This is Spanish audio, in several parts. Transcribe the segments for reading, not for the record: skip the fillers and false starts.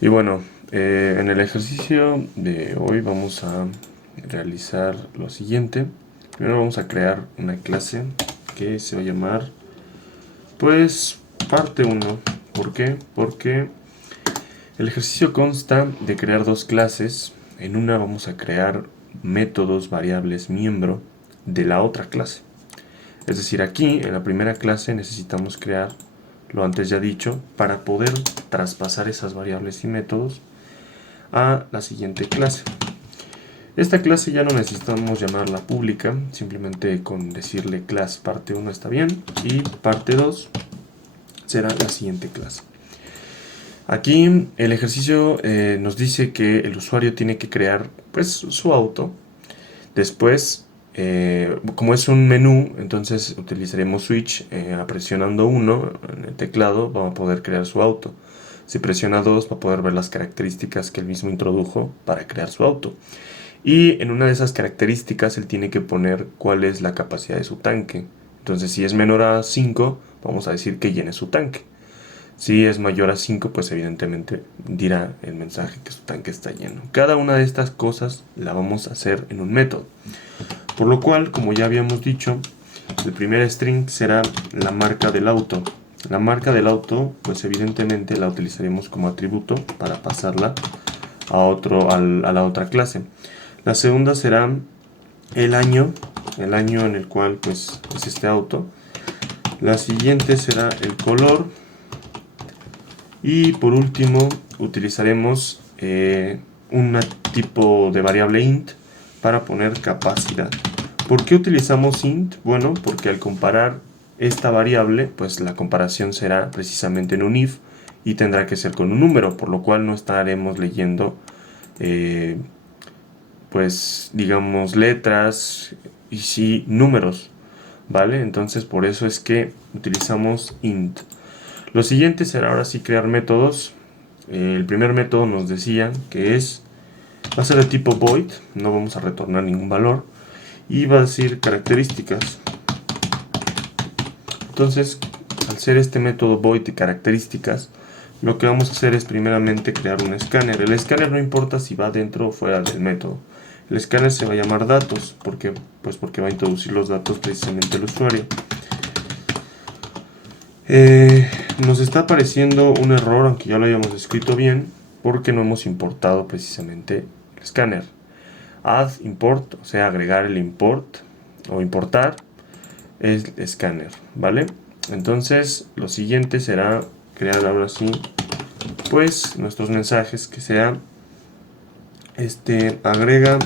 Y bueno, en el ejercicio de hoy vamos a realizar lo siguiente. Primero vamos a crear una clase que se va a llamar, pues, parte uno. ¿Por qué? Porque el ejercicio consta de crear dos clases. En una vamos a crear métodos, variables, miembro de la otra clase. Es decir, aquí en la primera clase necesitamos crear lo antes ya dicho para poder traspasar esas variables y métodos a la siguiente clase. Esta clase ya no necesitamos llamarla pública, simplemente con decirle class parte 1 está bien, y parte 2 será la siguiente clase. Aquí el ejercicio nos dice que el usuario tiene que crear pues su auto. Después, como es un menú, entonces utilizaremos switch presionando 1 en el teclado, vamos a poder crear su auto. Si presiona 2 va a poder ver las características que él mismo introdujo para crear su auto. Y en una de esas características él tiene que poner cuál es la capacidad de su tanque. Entonces si es menor a 5, vamos a decir que llene su tanque. Si es mayor a 5, pues evidentemente dirá el mensaje que su tanque está lleno. Cada una de estas cosas la vamos a hacer en un método. Por lo cual, como ya habíamos dicho, el primer string será la marca del auto. La marca del auto, pues evidentemente la utilizaremos como atributo para pasarla a la otra clase. La segunda será el año en el cual pues es este auto. La siguiente será el color. Y por último utilizaremos un tipo de variable int para poner capacidad. ¿Por qué utilizamos int? Bueno, porque al comparar esta variable, pues la comparación será precisamente en un if y tendrá que ser con un número, por lo cual no estaremos leyendo pues digamos letras y sí números, ¿vale? Entonces por eso es que utilizamos int. Lo siguiente será ahora sí crear métodos. El primer método nos decía que va a ser de tipo void, no vamos a retornar ningún valor y va a decir características. Entonces, al ser este método void y características, lo que vamos a hacer es primeramente crear un escáner. El escáner no importa si va dentro o fuera del método. El escáner se va a llamar datos, porque va a introducir los datos precisamente el usuario. Nos está apareciendo un error, aunque ya lo hayamos escrito bien, porque no hemos importado precisamente el escáner. Add import, o sea, agregar el import o importar el escáner, ¿vale? Entonces, lo siguiente será crear ahora sí, pues, nuestros mensajes que sean, agrega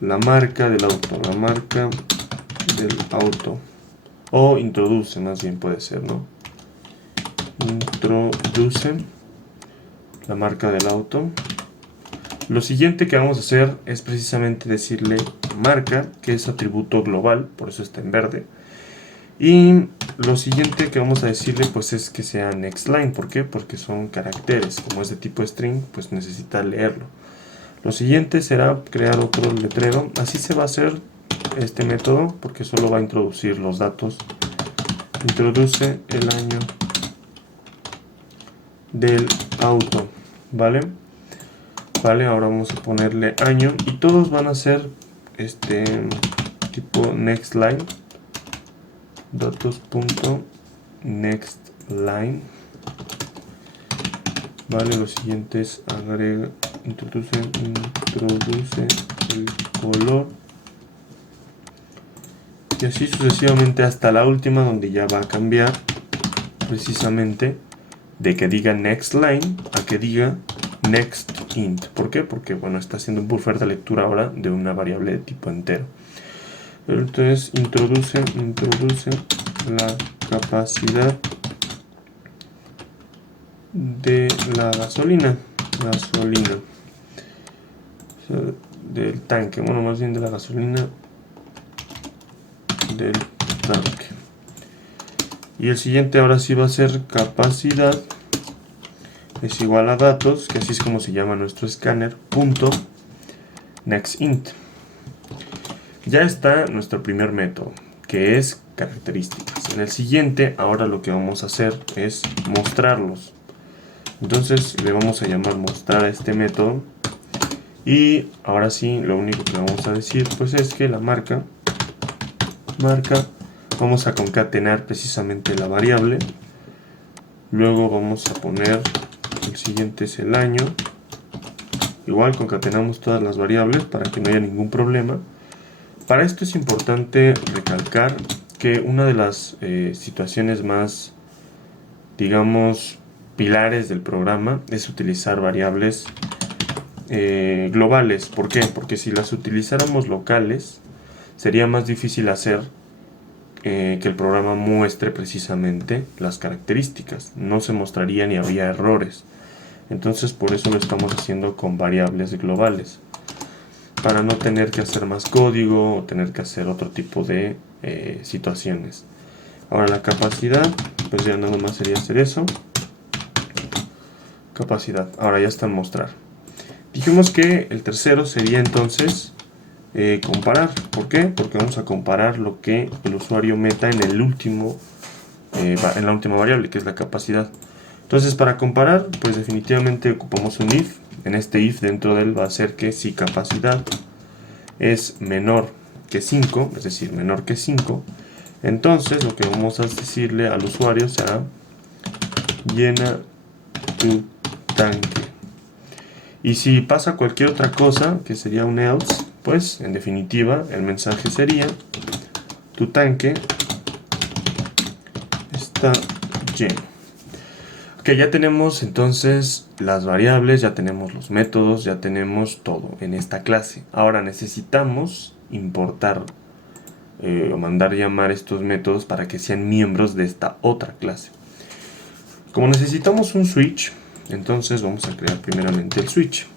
la marca del auto, o introduce, más bien puede ser, ¿no? Introduce la marca del auto. Lo siguiente que vamos a hacer es precisamente decirle marca, que es atributo global, por eso está en verde. Y lo siguiente que vamos a decirle pues es que sea next line. ¿Por qué? Porque son caracteres. Como es de tipo string, pues necesita leerlo. Lo siguiente será crear otro letrero. Así se va a hacer este método porque solo va a introducir los datos. Introduce el año del auto, ¿vale? Vale, ahora vamos a ponerle año y todos van a ser tipo next line, datos.nextLine. Vale, lo siguiente es introduce el color y así sucesivamente hasta la última, donde ya va a cambiar precisamente de que diga next line a que diga next int. ¿Por qué? Porque bueno, está haciendo un buffer de lectura ahora de una variable de tipo entero. Entonces introduce la capacidad de la gasolina, o sea, del tanque, bueno, más bien de la gasolina del tanque. Y el siguiente ahora sí va a ser capacidad es igual a datos, que así es como se llama nuestro escáner, punto nextInt. Ya está nuestro primer método, que es características. En el siguiente, ahora lo que vamos a hacer es mostrarlos. Entonces le vamos a llamar mostrar a este método. Y ahora sí, lo único que vamos a decir pues es que la marca, vamos a concatenar precisamente la variable. Luego vamos a poner, el siguiente es el año. Igual concatenamos todas las variables para que no haya ningún problema. Para esto es importante recalcar que una de las situaciones más, digamos, pilares del programa es utilizar variables globales. ¿Por qué? Porque si las utilizáramos locales, sería más difícil hacer que el programa muestre precisamente las características. No se mostraría ni habría errores. Entonces por eso lo estamos haciendo con variables globales, para no tener que hacer más código o tener que hacer otro tipo de situaciones. Ahora la capacidad, pues ya nada más sería hacer eso. Capacidad, ahora ya está en mostrar. Dijimos que el tercero sería entonces comparar. ¿Por qué? Porque vamos a comparar lo que el usuario meta en el último, en la última variable, que es la capacidad. Entonces para comparar, pues definitivamente ocupamos un if. En este if dentro de él va a ser que si capacidad es menor que 5, es decir, menor que 5, entonces lo que vamos a decirle al usuario será llena tu tanque. Y si pasa cualquier otra cosa, que sería un else, pues en definitiva el mensaje sería tu tanque está lleno. Ok, ya tenemos entonces las variables, ya tenemos los métodos, ya tenemos todo en esta clase. Ahora necesitamos importar o mandar llamar estos métodos para que sean miembros de esta otra clase. Como necesitamos un switch, entonces vamos a crear primeramente el switch.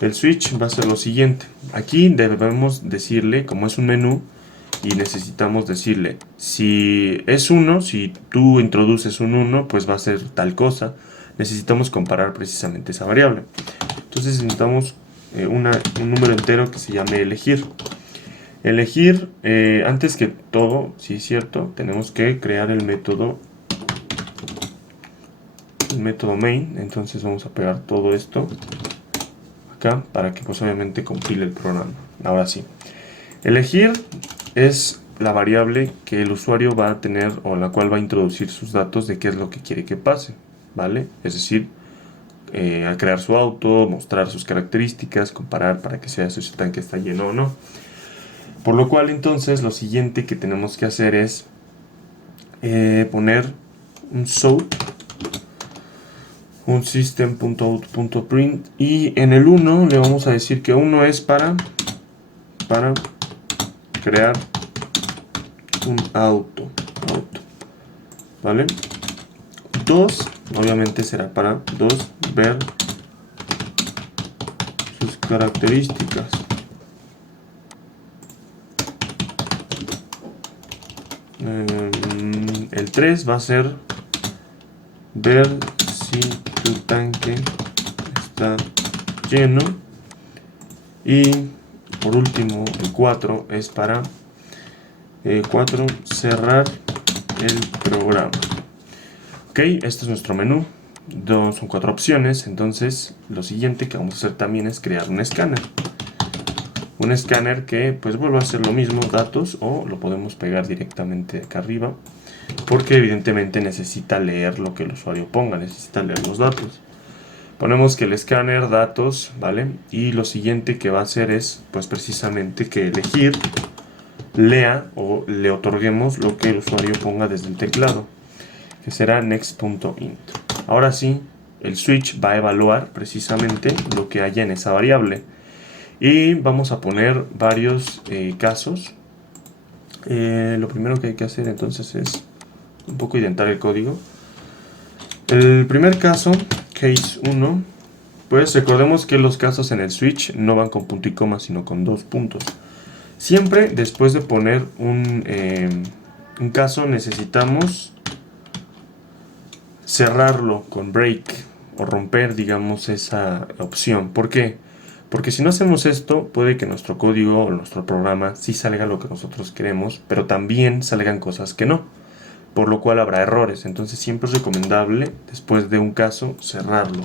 El switch va a ser lo siguiente. Aquí debemos decirle, como es un menú, y necesitamos decirle, si es 1, si tú introduces un 1, pues va a ser tal cosa. Necesitamos comparar precisamente esa variable. Entonces necesitamos un número entero que se llame elegir. Elegir, antes que todo, si es cierto, tenemos que crear el método main. Entonces vamos a pegar todo esto acá para que pues obviamente compile el programa. Ahora sí, elegir es la variable que el usuario va a tener o la cual va a introducir sus datos de qué es lo que quiere que pase, ¿vale? Es decir, al crear su auto, mostrar sus características, comparar para que sea si su tanque está lleno o no. Por lo cual entonces lo siguiente que tenemos que hacer es poner un south, un system.out.print, y en el 1 le vamos a decir que 1 es para crear un auto, ¿vale? 2 obviamente será para ver sus características. El 3 va a ser ver si tu tanque está lleno. Y por último el 4 es para 4 cerrar el programa. Ok, este es nuestro menú. Son 4 opciones. Entonces lo siguiente que vamos a hacer también es crear un escáner. Un escáner que pues vuelve a hacer lo mismo, datos, o lo podemos pegar directamente acá arriba, porque evidentemente necesita leer lo que el usuario ponga, necesita leer los datos. Ponemos que el escáner, datos, ¿vale? Y lo siguiente que va a hacer es pues precisamente que elegir lea o le otorguemos lo que el usuario ponga desde el teclado, que será next.int. Ahora sí, el switch va a evaluar precisamente lo que haya en esa variable. Y vamos a poner varios casos. Lo primero que hay que hacer entonces es un poco indentar el código. El primer caso, case 1, pues recordemos que los casos en el switch no van con punto y coma, sino con 2 puntos. Siempre después de poner un caso necesitamos cerrarlo con break o romper, digamos, esa opción. ¿Por qué? Porque si no hacemos esto, puede que nuestro código o nuestro programa sí salga lo que nosotros queremos, pero también salgan cosas que no. por lo cual habrá errores. Entonces siempre es recomendable, después de un caso, cerrarlo,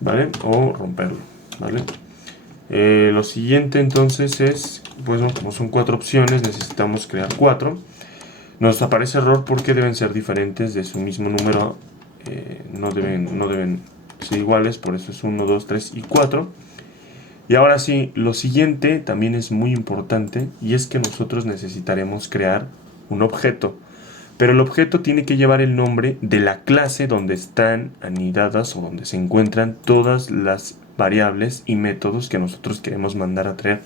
¿vale? O romperlo, ¿vale? Lo siguiente entonces es, pues no, como son 4 opciones, necesitamos crear 4. Nos aparece error porque deben ser diferentes de su mismo número, no deben ser iguales, por eso es 1, 2, 3 y 4. Y ahora sí, lo siguiente también es muy importante, y es que nosotros necesitaremos crear un objeto. Pero el objeto tiene que llevar el nombre de la clase donde están anidadas o donde se encuentran todas las variables y métodos que nosotros queremos mandar a traer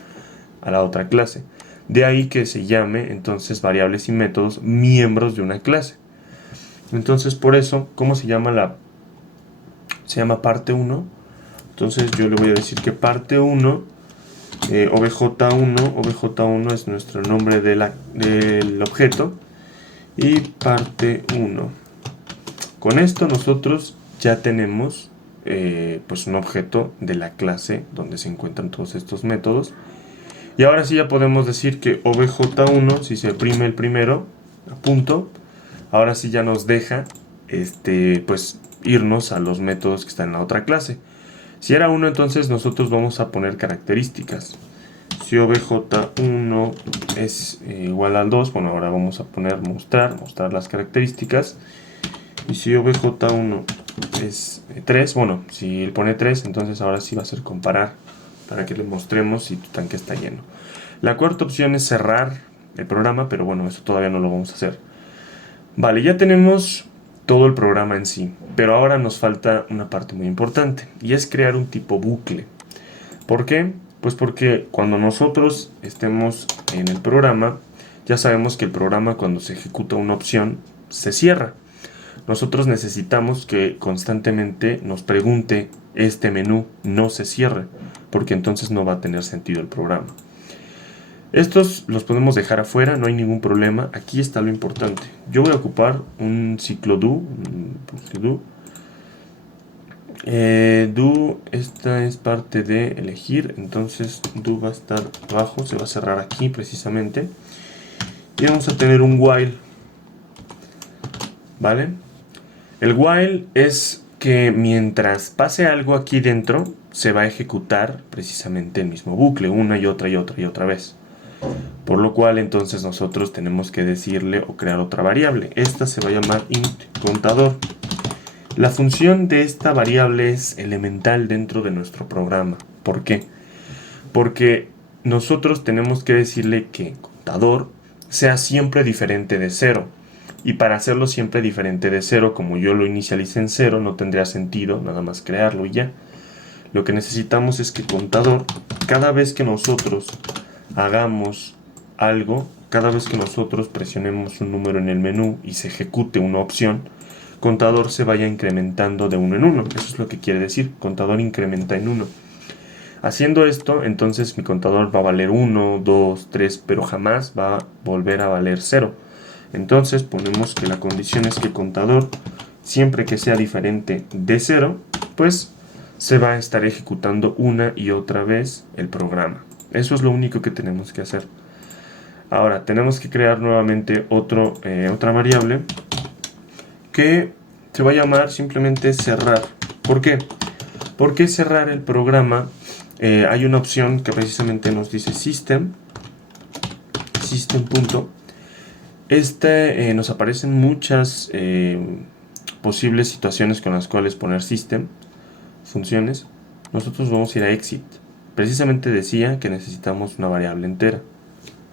a la otra clase. De ahí que se llame entonces variables y métodos miembros de una clase. Entonces por eso, ¿cómo se llama se llama parte 1? Entonces yo le voy a decir que parte 1, obj1 es nuestro nombre del objeto, y parte 1. Con esto nosotros ya tenemos pues un objeto de la clase donde se encuentran todos estos métodos. Y ahora sí ya podemos decir que obj1, si se oprime el primero, a punto, ahora sí ya nos deja pues irnos a los métodos que están en la otra clase. Si era 1, entonces nosotros vamos a poner características. Si obj1 es igual al 2, bueno, ahora vamos a poner mostrar las características. Y si obj1 es 3, bueno, si él pone 3, entonces ahora sí va a ser comparar, para que le mostremos si tu tanque está lleno. La cuarta opción es cerrar el programa, pero bueno, eso todavía no lo vamos a hacer. Vale, ya tenemos todo el programa en sí, pero ahora nos falta una parte muy importante, y es crear un tipo bucle. ¿Por qué? Pues porque cuando nosotros estemos en el programa, ya sabemos que el programa, cuando se ejecuta una opción, se cierra. Nosotros necesitamos que constantemente nos pregunte este menú no se cierre, porque entonces no va a tener sentido el programa. Estos los podemos dejar afuera, no hay ningún problema. Aquí está lo importante. Yo voy a ocupar un ciclo do. Do, esta es parte de elegir, entonces do va a estar abajo, se va a cerrar aquí precisamente. Y vamos a tener un while, ¿vale? El while es que mientras pase algo aquí dentro, se va a ejecutar precisamente el mismo bucle, una y otra y otra y otra vez. Por lo cual entonces nosotros tenemos que decirle o crear otra variable. Esta se va a llamar int contador. La función de esta variable es elemental dentro de nuestro programa. ¿Por qué? Porque nosotros tenemos que decirle que contador sea siempre diferente de 0. Y para hacerlo siempre diferente de 0, como yo lo inicialicé en 0, no tendría sentido nada más crearlo y ya. Lo que necesitamos es que contador, cada vez que nosotros hagamos algo, cada vez que nosotros presionemos un número en el menú y se ejecute una opción, contador se vaya incrementando de 1 en 1. Eso es lo que quiere decir, contador incrementa en 1. Haciendo esto, entonces mi contador va a valer 1, 2, 3, pero jamás va a volver a valer 0. Entonces ponemos que la condición es que contador, siempre que sea diferente de 0, pues se va a estar ejecutando una y otra vez el programa. Eso es lo único que tenemos que hacer. Ahora tenemos que crear nuevamente otra variable que se va a llamar simplemente cerrar. ¿Por qué? Porque cerrar el programa, hay una opción que precisamente nos dice system. Nos aparecen muchas posibles situaciones con las cuales poner system, funciones. Nosotros vamos a ir a exit. Precisamente decía que necesitamos una variable entera.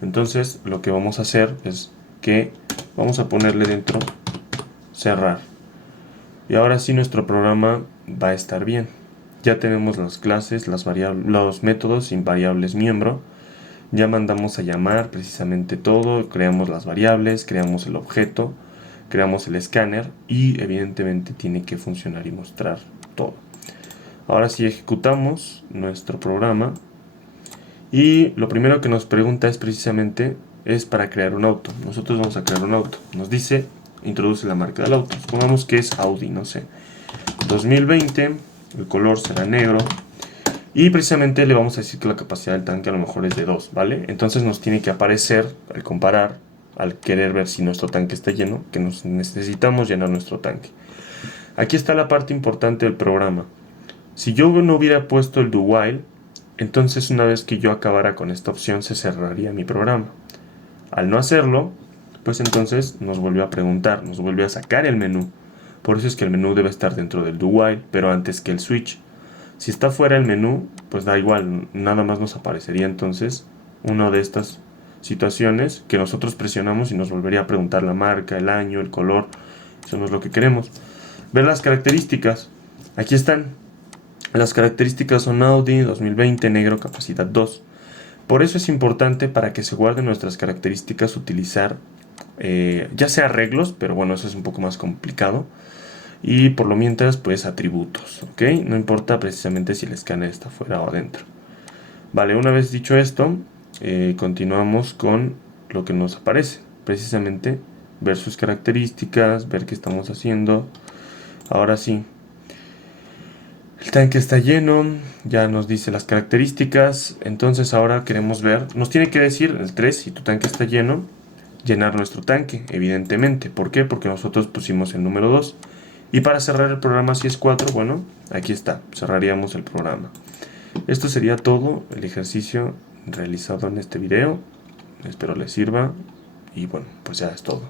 Entonces lo que vamos a hacer es que vamos a ponerle dentro cerrar. Y ahora sí nuestro programa va a estar bien. Ya tenemos las clases, las variables, los métodos sin variables miembro. Ya mandamos a llamar precisamente todo, creamos las variables, creamos el objeto, creamos el escáner y evidentemente tiene que funcionar y mostrar todo. Ahora sí ejecutamos nuestro programa y lo primero que nos pregunta es precisamente para crear un auto. Nosotros vamos a crear un auto. Nos dice, introduce la marca del auto. Supongamos que es Audi, no sé, 2020, el color será negro. Y precisamente le vamos a decir que la capacidad del tanque a lo mejor es de 2, ¿vale? Entonces nos tiene que aparecer, al comparar, al querer ver si nuestro tanque está lleno, que necesitamos llenar nuestro tanque. Aquí está la parte importante del programa. Si yo no hubiera puesto el do while, entonces una vez que yo acabara con esta opción se cerraría mi programa. Al no hacerlo, pues entonces nos volvió a preguntar, nos volvió a sacar el menú. Por eso es que el menú debe estar dentro del do while, pero antes que el switch. Si está fuera el menú, pues da igual, nada más nos aparecería entonces una de estas situaciones que nosotros presionamos y nos volvería a preguntar la marca, el año, el color. Eso no es lo que queremos. Ver las características. Aquí están. Las características son Audi 2020 negro capacidad 2. Por eso es importante, para que se guarden nuestras características, utilizar ya sea arreglos, pero bueno, eso es un poco más complicado. Y por lo mientras, pues atributos, ¿ok? No importa precisamente si el escáner está fuera o adentro. Vale, una vez dicho esto, continuamos con lo que nos aparece. Precisamente ver sus características, ver qué estamos haciendo. Ahora sí, el tanque está lleno, ya nos dice las características. Entonces ahora queremos ver, nos tiene que decir el 3, si tu tanque está lleno, llenar nuestro tanque, evidentemente. ¿Por qué? Porque nosotros pusimos el número 2. Y para cerrar el programa, si es 4, bueno, aquí está, cerraríamos el programa. Esto sería todo el ejercicio realizado en este video. Espero les sirva y bueno, pues ya es todo.